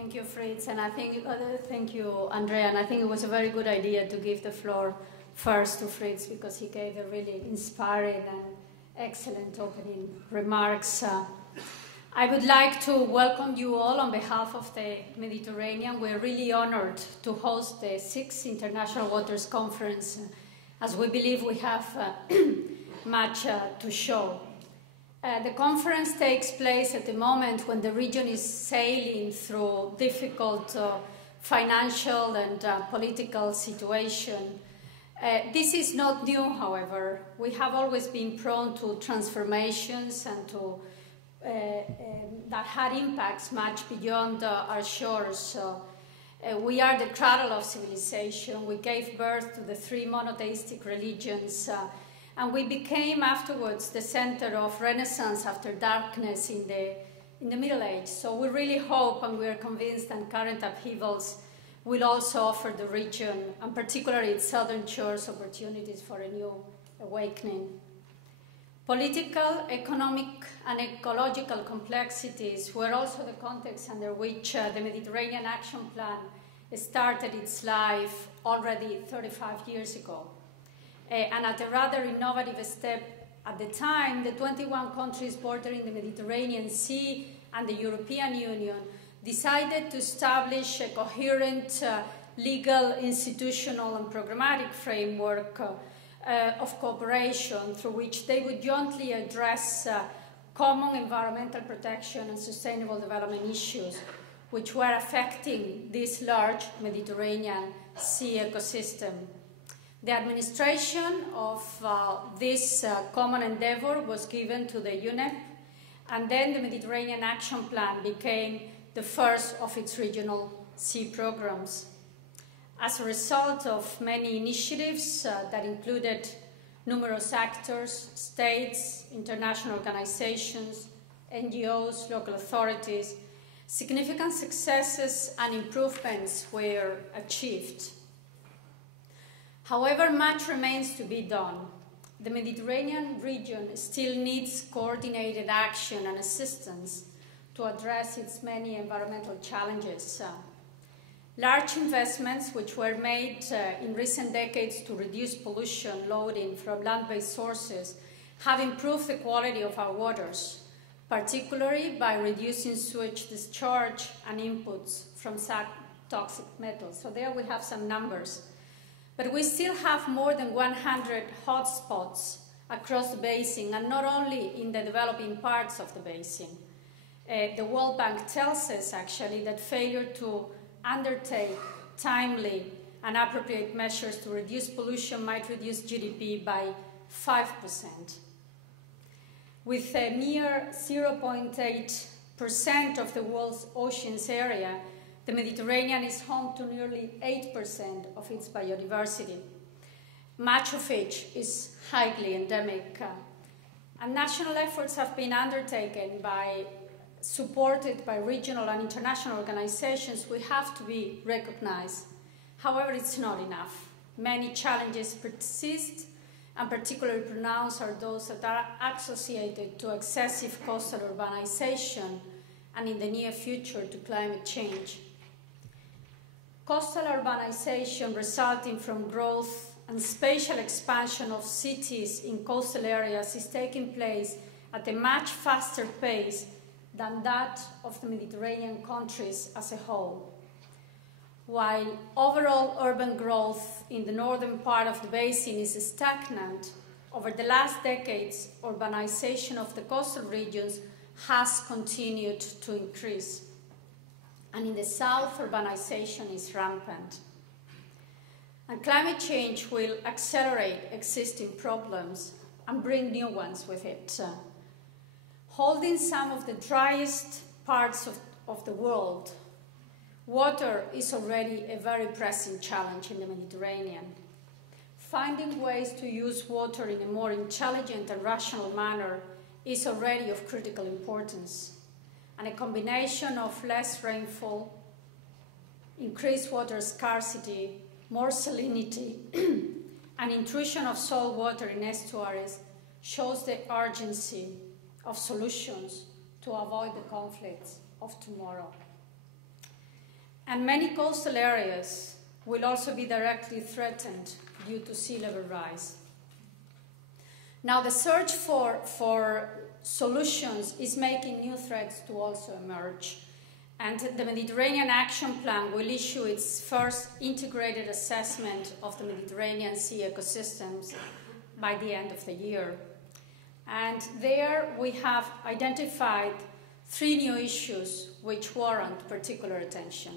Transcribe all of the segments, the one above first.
Thank you, Fritz, and thank you, Andrea, and I think it was a very good idea to give the floor first to Fritz because he gave a really inspiring and excellent opening remarks. I would like to welcome you all on behalf of the Mediterranean. We're really honored to host the 6th International Waters Conference, as we believe we have much to show. The conference takes place at the moment when the region is sailing through difficult financial and political situation. This is not new, however. We have always been prone to transformations and to that had impacts much beyond our shores. We are the cradle of civilization. We gave birth to the 3 monotheistic religions, and we became afterwards the center of Renaissance after darkness in the Middle Age. So we really hope, and we are convinced, that current upheavals will also offer the region, and particularly its southern shores, opportunities for a new awakening. Political, economic, and ecological complexities were also the context under which the Mediterranean Action Plan started its life already 35 years ago. And at a rather innovative step at the time, the 21 countries bordering the Mediterranean Sea and the European Union decided to establish a coherent legal, institutional, and programmatic framework of cooperation through which they would jointly address common environmental protection and sustainable development issues which were affecting this large Mediterranean Sea ecosystem. The administration of this common endeavor was given to the UNEP, and then the Mediterranean Action Plan became the first of its regional sea programs. As a result of many initiatives that included numerous actors, states, international organizations, NGOs, local authorities, significant successes and improvements were achieved. However, much remains to be done. The Mediterranean region still needs coordinated action and assistance to address its many environmental challenges. Large investments which were made in recent decades to reduce pollution loading from land-based sources have improved the quality of our waters, particularly by reducing sewage discharge and inputs from toxic metals. So there we have some numbers. But we still have more than 100 hotspots across the basin, and not only in the developing parts of the basin. The World Bank tells us, actually, that failure to undertake timely and appropriate measures to reduce pollution might reduce GDP by 5%. With a mere 0.8% of the world's oceans area, the Mediterranean is home to nearly 8% of its biodiversity, much of which is highly endemic. And national efforts have been undertaken supported by regional and international organizations. We have to be recognized. However, it's not enough. Many challenges persist, and particularly pronounced are those that are associated to excessive coastal urbanization and in the near future to climate change. Coastal urbanization resulting from growth and spatial expansion of cities in coastal areas is taking place at a much faster pace than that of the Mediterranean countries as a whole. While overall urban growth in the northern part of the basin is stagnant, over the last decades, urbanization of the coastal regions has continued to increase. And in the south, urbanization is rampant. And climate change will accelerate existing problems and bring new ones with it. Holding some of the driest parts of the world, water is already a very pressing challenge in the Mediterranean. Finding ways to use water in a more intelligent and rational manner is already of critical importance. And a combination of less rainfall, increased water scarcity, more salinity, and intrusion of salt water in estuaries shows the urgency of solutions to avoid the conflicts of tomorrow. And many coastal areas will also be directly threatened due to sea level rise. Now, the search for solutions is making new threats to also emerge. And the Mediterranean Action Plan will issue its first integrated assessment of the Mediterranean Sea ecosystems by the end of the year. And there we have identified 3 new issues which warrant particular attention.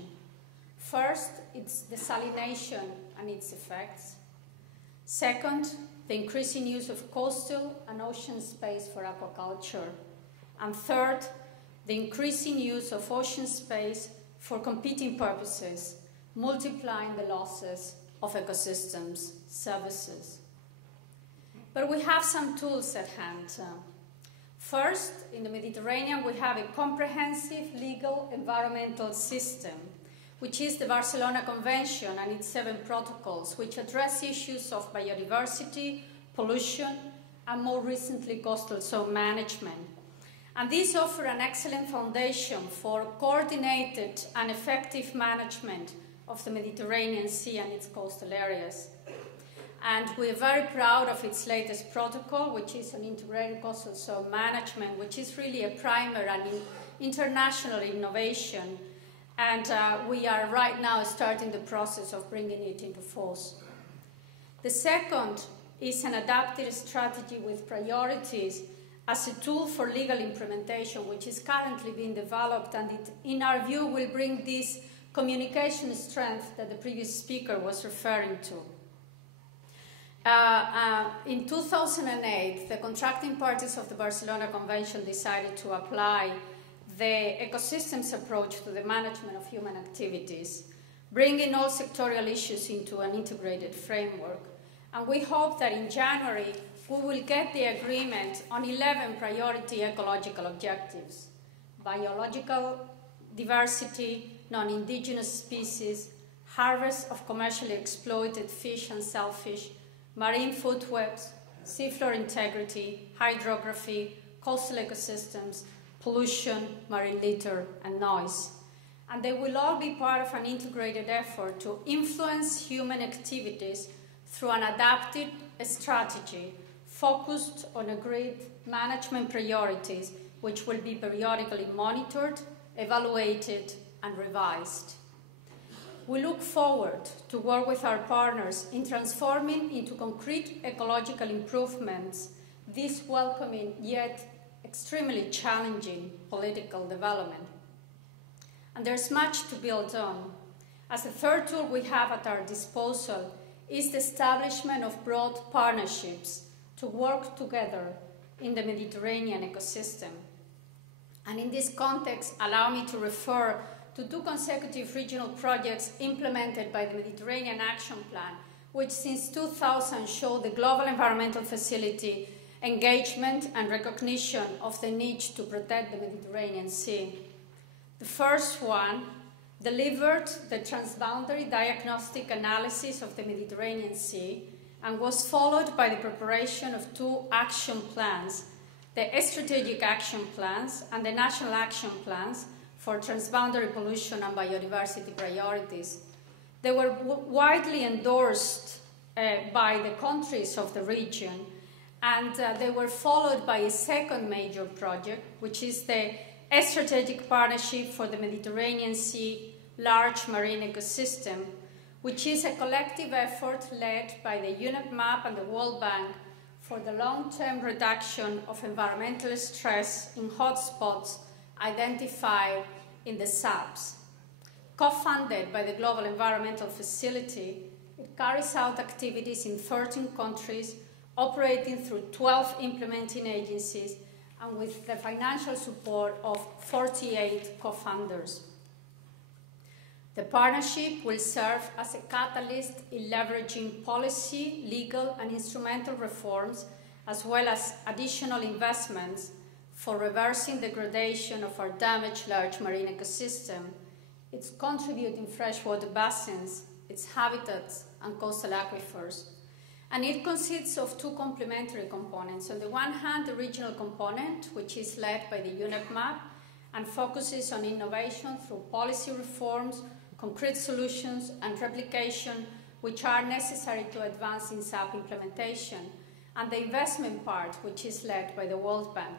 First, it's desalination and its effects. Second, the increasing use of coastal and ocean space for aquaculture. And third, the increasing use of ocean space for competing purposes, multiplying the losses of ecosystems services. But we have some tools at hand. First, in the Mediterranean, we have a comprehensive legal environmental system, which is the Barcelona Convention and its 7 protocols, which address issues of biodiversity, pollution, and more recently, coastal zone management. And these offer an excellent foundation for coordinated and effective management of the Mediterranean Sea and its coastal areas. And we are very proud of its latest protocol, which is on integrated coastal zone management, which is really a primer and international innovation. And we are right now starting the process of bringing it into force. The second is an adapted strategy with priorities as a tool for legal implementation, which is currently being developed, and it, in our view, will bring this communication strength that the previous speaker was referring to. In 2008, the contracting parties of the Barcelona Convention decided to apply the ecosystems approach to the management of human activities, bringing all sectorial issues into an integrated framework. And we hope that in January, we will get the agreement on 11 priority ecological objectives: biological diversity, non-indigenous species, harvest of commercially exploited fish and shellfish, marine food webs, seafloor integrity, hydrography, coastal ecosystems, pollution, marine litter, and noise. And they will all be part of an integrated effort to influence human activities through an adapted strategy focused on agreed management priorities, which will be periodically monitored, evaluated, and revised. We look forward to work with our partners in transforming into concrete ecological improvements this welcoming yet extremely challenging political development. And there's much to build on. As the third tool we have at our disposal is the establishment of broad partnerships to work together in the Mediterranean ecosystem. And in this context, allow me to refer to 2 consecutive regional projects implemented by the Mediterranean Action Plan, which since 2000 show the Global Environmental Facility engagement and recognition of the need to protect the Mediterranean Sea. The first one delivered the transboundary diagnostic analysis of the Mediterranean Sea and was followed by the preparation of 2 action plans, the strategic action plans and the national action plans for transboundary pollution and biodiversity priorities. They were widely endorsed by the countries of the region, and they were followed by a second major project, which is the Strategic Partnership for the Mediterranean Sea Large Marine Ecosystem, which is a collective effort led by the UNEP MAP and the World Bank for the long-term reduction of environmental stress in hotspots identified in the SABs. Co-funded by the Global Environmental Facility, it carries out activities in 13 countries, operating through 12 implementing agencies, and with the financial support of 48 co-funders. The partnership will serve as a catalyst in leveraging policy, legal, and instrumental reforms, as well as additional investments for reversing degradation of our damaged large marine ecosystem, its contributing freshwater basins, its habitats, and coastal aquifers. And it consists of 2 complementary components. On the one hand, the regional component, which is led by the UNEP MAP and focuses on innovation through policy reforms, concrete solutions and replication which are necessary to advance in SAP implementation, and the investment part, which is led by the World Bank.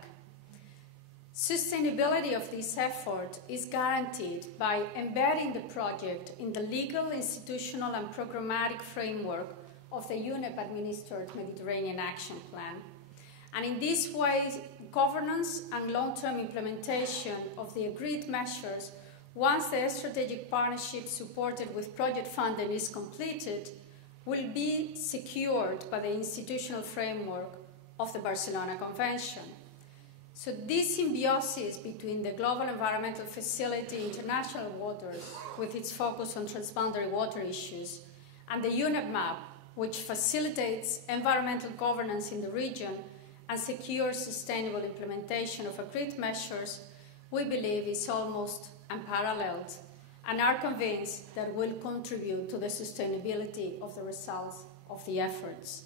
Sustainability of this effort is guaranteed by embedding the project in the legal, institutional, and programmatic framework of the UNEP-administered Mediterranean Action Plan. And in this way, governance and long-term implementation of the agreed measures, once the strategic partnership supported with project funding is completed, will be secured by the institutional framework of the Barcelona Convention. So this symbiosis between the Global Environmental Facility International Waters, with its focus on transboundary water issues, and the UNEP map, which facilitates environmental governance in the region and secures sustainable implementation of agreed measures, we believe is almost unparalleled, and are convinced that will contribute to the sustainability of the results of the efforts.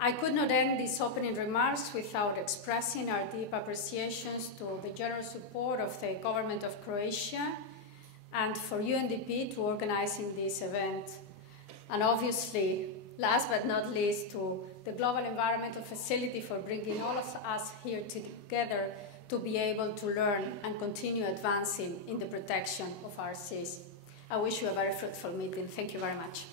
I could not end these opening remarks without expressing our deep appreciations to the generous support of the government of Croatia and for UNDP to organizing this event. And obviously, last but not least, to the Global Environmental Facility for bringing all of us here together to be able to learn and continue advancing in the protection of our seas. I wish you a very fruitful meeting. Thank you very much.